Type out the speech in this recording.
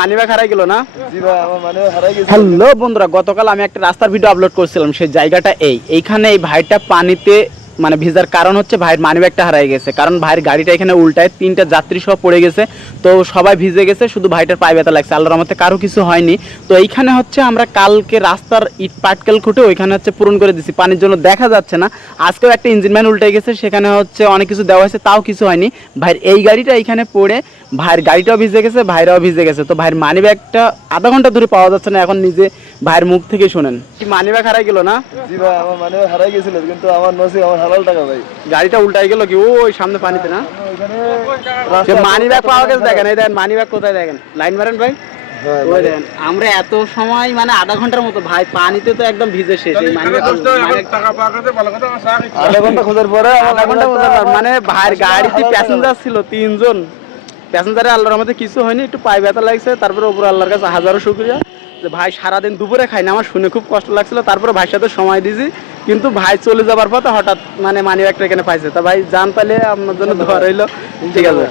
Money bag হারাই গেল না? জি ভাই, আমার মানিব্যাগ হারাই গেছে। হ্যালো বন্ধুরা, গতকাল আমি একটা রাস্তার ভিডিও আপলোড করছিলাম। সেই জায়গাটা এইখানে এই ভাইটা পানিতে মানে ভিজার কারণ হচ্ছে ভাইয়ের মানিব্যাগটা হারাই গেছে। কারণ ভাইয়ের গাড়িটা এখানে উল্টায়, 3টা যাত্রী সহ পড়ে গেছে। তো সবাই ভিজে গেছে, শুধু ভাইটার পায়ে ব্যথা লাগছে। আল্লাহর রহমতে কারো কিছু হয়নি। তো এইখানে হচ্ছে আমরা কালকে রাস্তার ইট পাটকেল খুঁটে ওইখানে হচ্ছে পূরণ করে দিছি, পানির জন্য দেখা যাচ্ছে না। আজকেও একটা ইঞ্জিন ম্যান উল্টে গেছে, সেখানে হচ্ছে অনেক কিছু দেওয়া হয়েছে, তাও কিছু হয়নি। ভাইয়ের এই গাড়িটা এইখানে পড়ে ভাইয়ের গাড়িটাও ভিজে গেছে, ভাইরাও ভিজে গেছে। তো ভাইয়ের মানিব্যাগটা আধা ঘন্টা ধরে পাওয়া যাচ্ছে না। এখন নিজে ভাইয়ের মুখ থেকে শোনেন। কি মানিব্যাগ হারাই গেল না? জি ভাই, আমার মানিব্যাগ হারাই গেছিল, কিন্তু আমার নসিব, আমার হালাল টাকা ভাই। গাড়িটা উল্টাই গেল কি ওই সামনে পানিতে না? ওইখানে মানিব্যাগ পাওয়া গেছে, দেখেন এই দেখেন মানিব্যাগ কোথায়, দেখেন লাইন মারেন ভাই। হ্যাঁ, ওই দেখেন আমরা এত সময় মানে আধা ঘন্টার মতো ভাই পানিতে তো একদম ভিজে শেষ। এই মানিব্যাগ আধা ঘন্টা খোঁজার পরে আধা ঘন্টা মানে ভাইয়ের গাড়িতে প্যাসেঞ্জার ছিল 3 জন। প্যাসেঞ্জারে আল্লাহর রহমতে কিছু হয়নি, একটু পায়ে ব্যথা লাগছে। তারপরে ওপর আল্লাহর কাছে হাজারো শুকরিয়া যে ভাই সারাদিন দুপুরে খাইনি, আমার শুনে খুব কষ্ট লাগছিল। তারপরে ভাইয়ের সাথে সময় দিয়েছি, কিন্তু ভাই চলে যাবার পথে হঠাৎ মানে মানিব্যাগটা এখানে পাইছে। তা ভাই জান তাহলে আপনার জন্য দোয়া রইলো। ঠিক আছে।